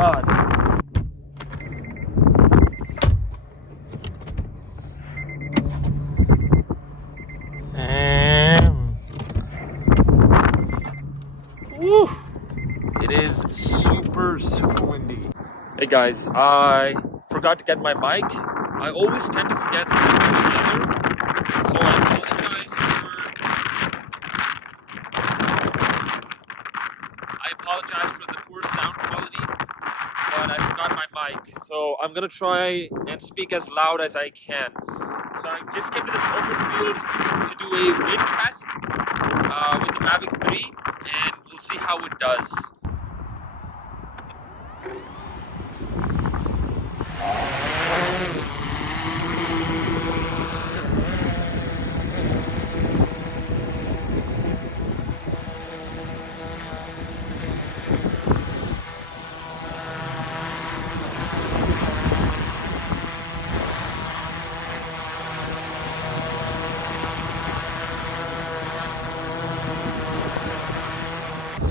God. Woo. It is super windy. Hey guys, I forgot to get my mic. I always tend to forget something or the other, so I apologize for the poor sound quality, but I forgot my mic. So I'm gonna try and speak as loud as I can. So I just came to this open field to do a wind test with the Mavic 3, and we'll see how it does.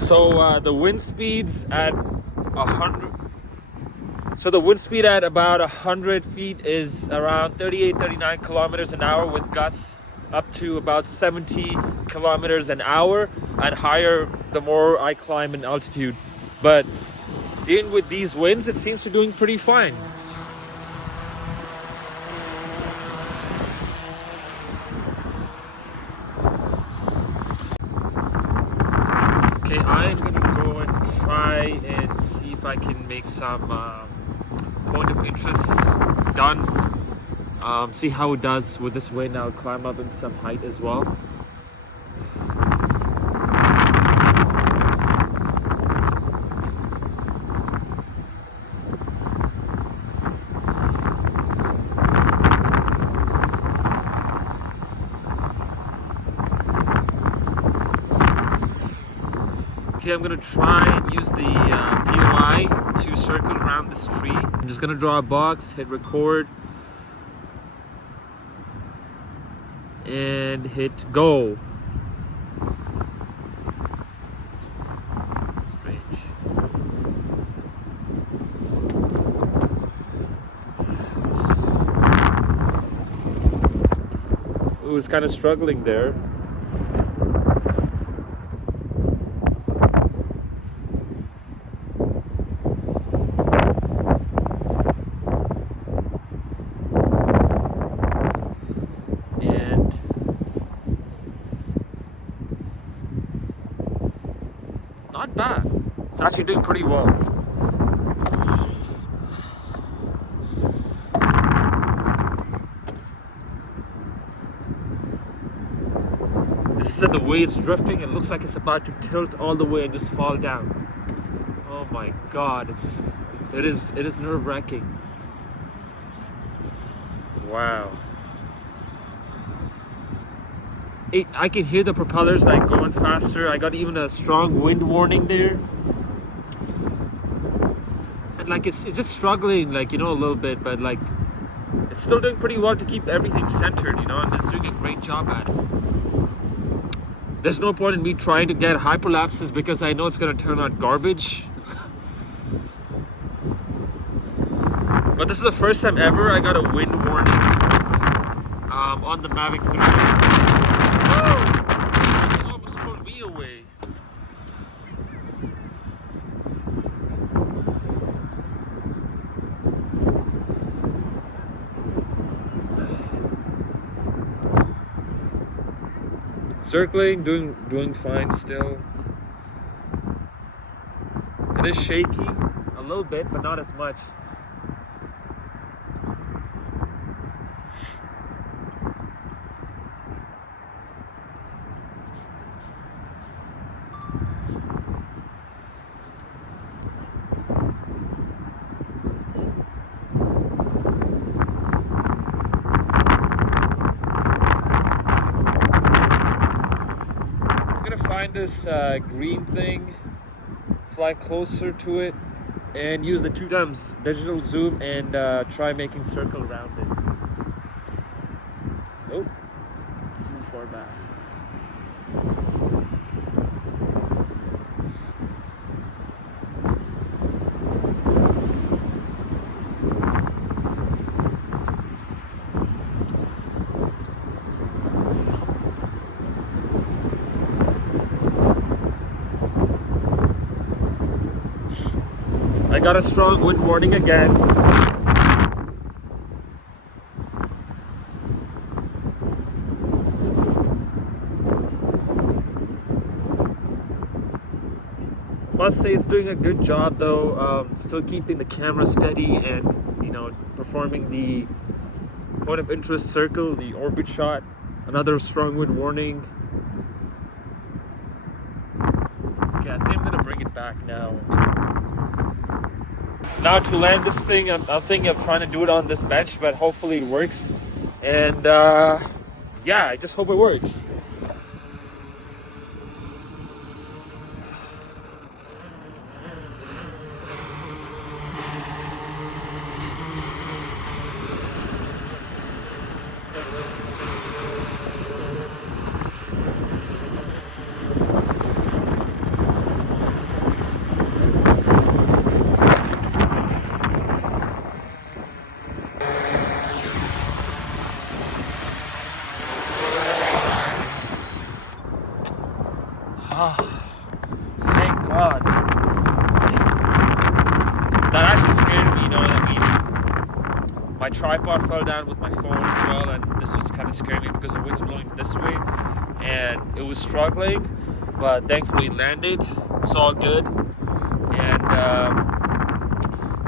So the wind speed's at 100. So the wind speed at about 100 feet is around 38-39 kilometers an hour, with gusts up to about 70 kilometers an hour, and higher the more I climb in altitude. But even with these winds, it seems to be doing pretty fine. Okay, I'm gonna go and try and see if I can make some point of interest done. See how it does with this wind. I'll climb up in some height as well. Okay, I'm gonna try and use the POI to circle around this tree. I'm just gonna draw a box, hit record, and hit go. Strange. It was kind of struggling there. Not bad. It's actually doing pretty well. This is the way it's drifting. It looks like it's about to tilt all the way and just fall down. Oh my God! It is nerve-wracking. Wow. I can hear the propellers like going faster. I got even a strong wind warning there. And like it's just struggling, like, a little bit, but like it's still doing pretty well to keep everything centered, and it's doing a great job at it. There's no point in me trying to get hyperlapses because I know it's gonna turn out garbage. But this is the first time ever I got a wind warning on the Mavic 3. It almost pulled me away. Circling, doing fine still. It is shaky a little bit, but not as much. Find this green thing, fly closer to it, and use the 2x digital zoom and try making circle around it. Oh, too far back. I got a strong wind warning again. Must say it's doing a good job though, still keeping the camera steady and, you know, performing the point of interest circle, the orbit shot. Another strong wind warning. Okay, I think I'm gonna bring it back now. Now to land this thing, I'm thinking of trying to do it on this bench, but hopefully it works. And yeah, I just hope it works. Thank God. That actually scared me, you know. I mean, my tripod fell down with my phone as well, and this was kind of scaring me because the wind's blowing this way, and it was struggling, but thankfully it landed. It's all good. And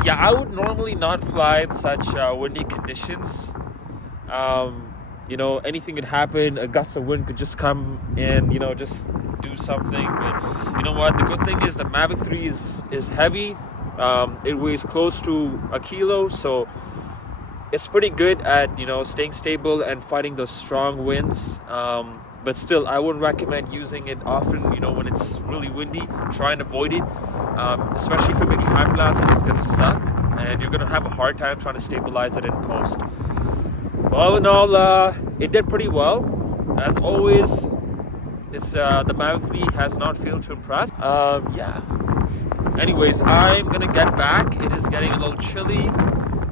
yeah, I would normally not fly in such windy conditions. You know, anything could happen. A gust of wind could just come and, you know, just do something. But you know what? The good thing is the Mavic 3 is heavy. It weighs close to a kilo, so it's pretty good at, you know, staying stable and fighting those strong winds. But still, I wouldn't recommend using it often, you know, when it's really windy. Try and avoid it, especially if you're making hyperlapses. It's gonna suck, and you're gonna have a hard time trying to stabilize it in post. All in all, it did pretty well. As always, it's the Mavic 3 has not failed to impress. Yeah. Anyways, I'm gonna get back. It is getting a little chilly,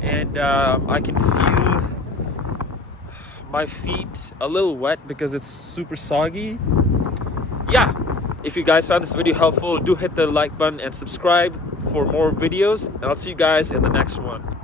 and I can feel my feet a little wet because it's super soggy. Yeah. If you guys found this video helpful, do hit the like button and subscribe for more videos, and I'll see you guys in the next one.